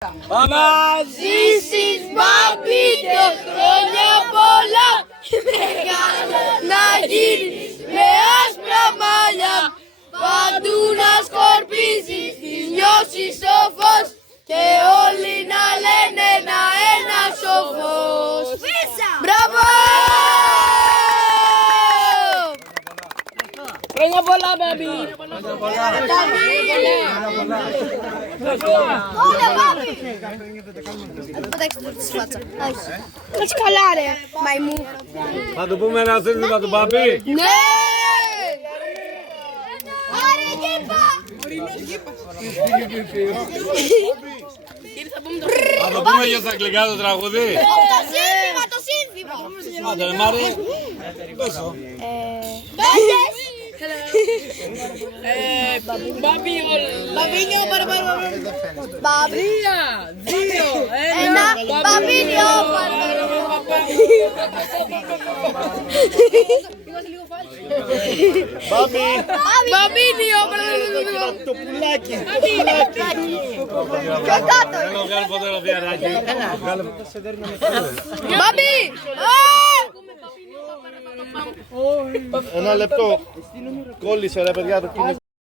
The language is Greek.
Να ζήσεις Μπάμπη και χρόνια πολλά και μεγάλα να γίνεις με άσπρα μαλλιά, παντού να σκορπίζεις, τις νιώσεις στο φως και όλοι να λένε ένα σοφός. Μπράβο! Χρόνια πολλά, Μπάμπη! Όλα, Μπάμπη! Πατάξτε το στη φάτσα. Έτσι καλά, ρε, μαϊμού. Θα του πούμε ένα σύνθημα του Μπάμπη. Ναι! Άρε, γήπα! Θα το πούμε και στα αγγλικά το τραγούδι. Το σύνθημα! Άντε, Μάρη. Πέσω. Μπαμπίνιο, ένα, μπαμπίνιο, μπαμπίνιο, Το πουλάκι. πιο κάτω. Θέλω να βγάλω φωτογραφιαράκι. Μπαμπί! Ένα λεπτό. Κόλλησε ρε παιδιά το κινητό.